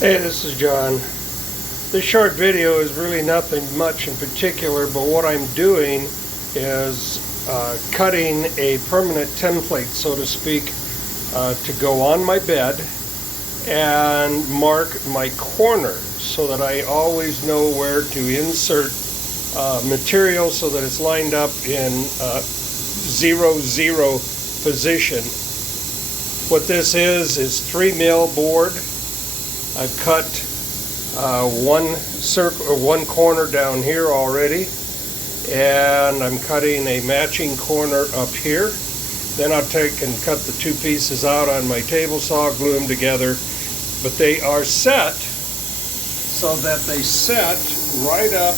Hey, this is John. This short video is really nothing much in particular, but what I'm doing is cutting a permanent template, so to speak, to go on my bed and mark my corner so that I always know where to insert material so that it's lined up in 0-0 position. What this is 3mm board. I've cut one corner down here already, and I'm cutting a matching corner up here. Then I'll take and cut the two pieces out on my table saw, glue them together, but they are set so that they set right up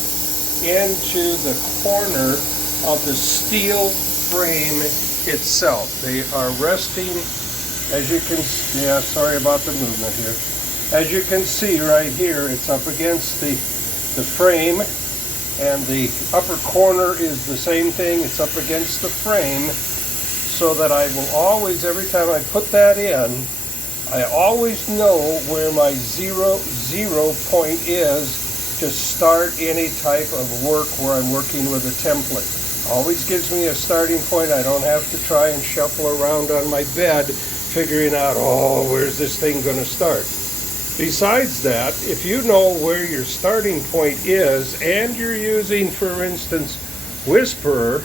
into the corner of the steel frame itself. They are resting, as you can, sorry about the movement here. As you can see right here, it's up against the frame, and the upper corner is the same thing. It's up against the frame, so that I will always, every time I put that in, I always know where my 0-0 point is to start any type of work where I'm working with a template. Always gives me a starting point. I don't have to try and shuffle around on my bed figuring out, oh, where's this thing going to start? Besides that, if you know where your starting point is and you're using, for instance, Whisperer,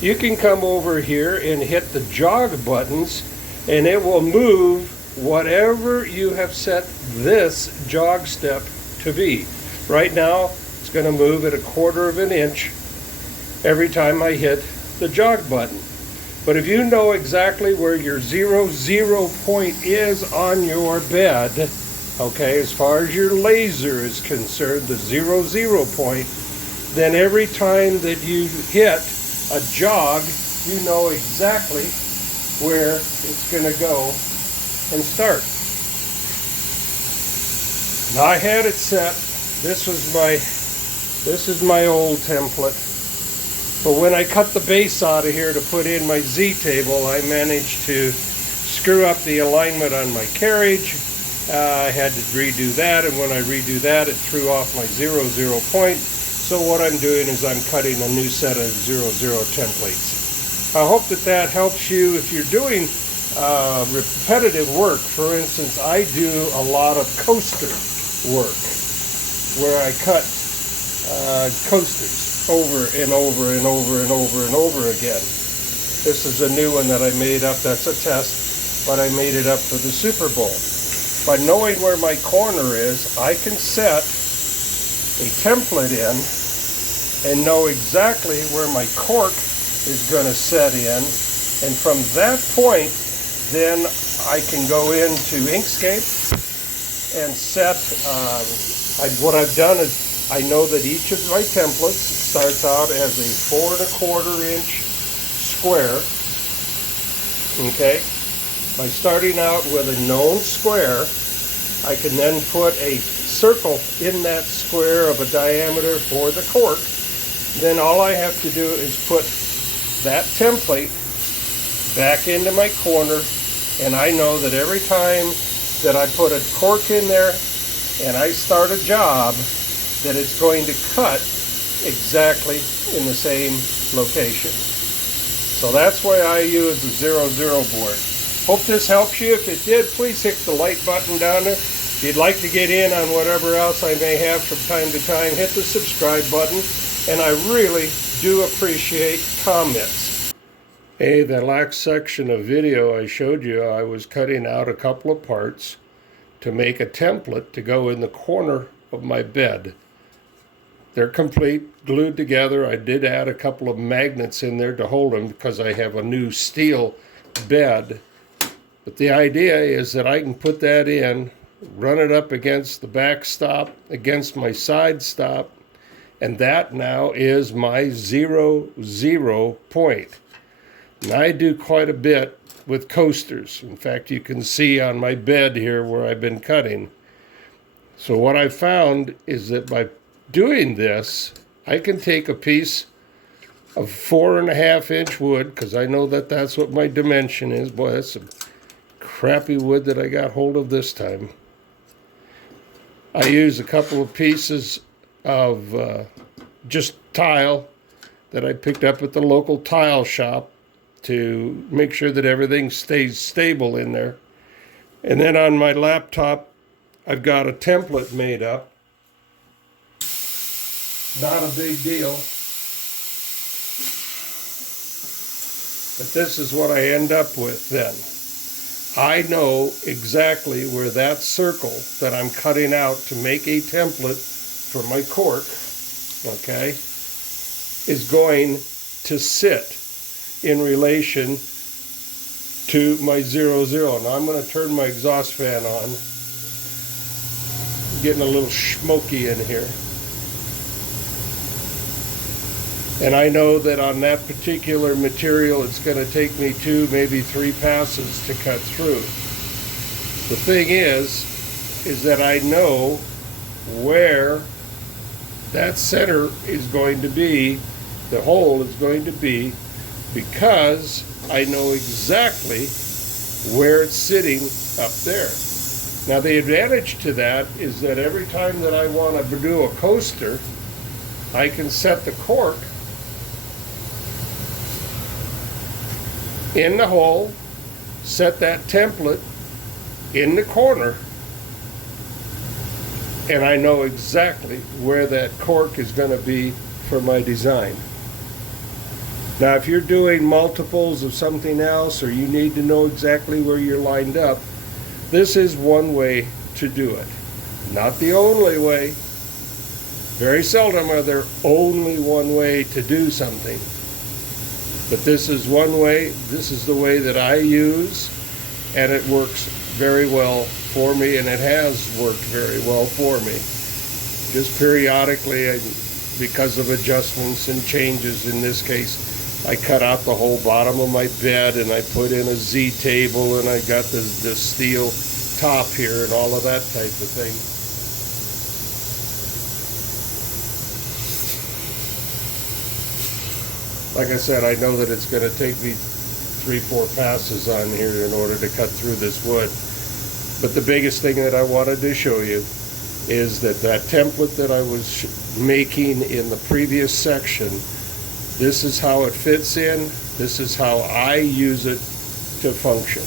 you can come over here and hit the jog buttons, and it will move whatever you have set this jog step to be. Right now, it's going to move at 1/4 of an inch every time I hit the jog button. But if you know exactly where your 0-0 point is on your bed, okay, as far as your laser is concerned, the 0-0 point, then every time that you hit a jog, you know exactly where it's going to go and start. Now I had it set. This is my old template. But when I cut the base out of here to put in my Z table, I managed to screw up the alignment on my carriage. I had to redo that, and when I redo that, it threw off my 0-0 point. So what I'm doing is I'm cutting a new set of 0-0 templates. I hope that helps you if you're doing repetitive work. For instance, I do a lot of coaster work where I cut coasters over and over and over and over and over again. This is a new one that I made up. That's a test, but I made it up for the Super Bowl. By knowing where my corner is, I can set a template in and know exactly where my cork is going to set in, and from that point, then I can go into Inkscape and set, what I've done is I know that each of my templates starts out as a 4 1/4 inch square, okay? By starting out with a known square, I can then put a circle in that square of a diameter for the cork. Then all I have to do is put that template back into my corner, and I know that every time that I put a cork in there and I start a job, that it's going to cut exactly in the same location. So that's why I use the 0-0 board. Hope this helps you. If it did, please hit the like button down there. If you'd like to get in on whatever else I may have from time to time, hit the subscribe button, and I really do appreciate comments. Hey, that last section of video I showed you, I was cutting out a couple of parts to make a template to go in the corner of my bed. They're complete, glued together. I did add a couple of magnets in there to hold them because I have a new steel bed. But the idea is that I can put that in, run it up against the back stop, against my side stop, and that now is my 0-0 point. And I do quite a bit with coasters. In fact, you can see on my bed here where I've been cutting. So what I found is that by doing this, I can take a piece of 4.5 inch wood, because I know that that's what my dimension is. Boy, that's some crappy wood that I got hold of this time. I use a couple of pieces of just tile that I picked up at the local tile shop to make sure that everything stays stable in there. And then on my laptop, I've got a template made up. Not a big deal. But this is what I end up with then. I know exactly where that circle that I'm cutting out to make a template for my cork, okay, is going to sit in relation to my 0, 0. Now I'm going to turn my exhaust fan on. Getting a little smoky in here. And I know that on that particular material it's going to take me 2, maybe 3 passes to cut through. The thing is that I know where that center is going to be, the hole is going to be, because I know exactly where it's sitting up there. Now the advantage to that is that every time that I want to do a coaster, I can set the cork in the hole, set that template in the corner, and I know exactly where that cork is going to be for my design. Now if you're doing multiples of something else, or you need to know exactly where you're lined up, this is one way to do it. Not the only way. Very seldom are there only one way to do something. But this is one way, this is the way that I use, and it works very well for me, and it has worked very well for me. Just periodically, because of adjustments and changes, in this case, I cut out the whole bottom of my bed, and I put in a Z table, and I got the steel top here, and all of that type of thing. Like I said, I know that it's going to take me 3, 4 passes on here in order to cut through this wood. But the biggest thing that I wanted to show you is that template that I was making in the previous section, this is how it fits in. This is how I use it to function.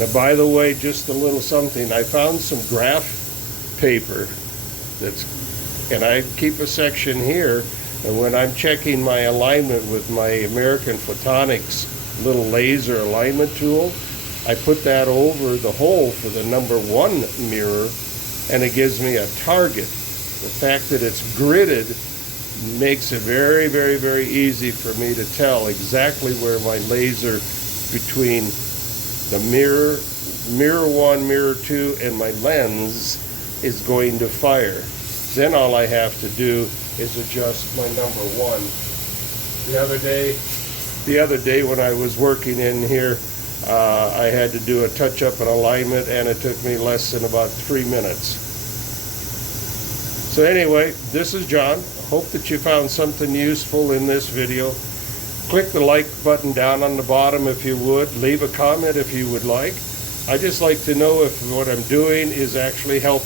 Now, by the way, just a little something. I found some graph paper and I keep a section here. And when I'm checking my alignment with my American Photonics little laser alignment tool, I put that over the hole for the number 1 mirror, and it gives me a target. The fact that it's gridded makes it very, very, very easy for me to tell exactly where my laser between the mirror 1, mirror 2, and my lens is going to fire. Then all I have to do is adjust my number 1. The other day when I was working in here, I had to do a touch-up and alignment, and it took me less than about 3 minutes. So anyway, this is John. Hope that you found something useful in this video. Click the like button down on the bottom if you would. Leave a comment if you would like. I just like to know if what I'm doing is actually helping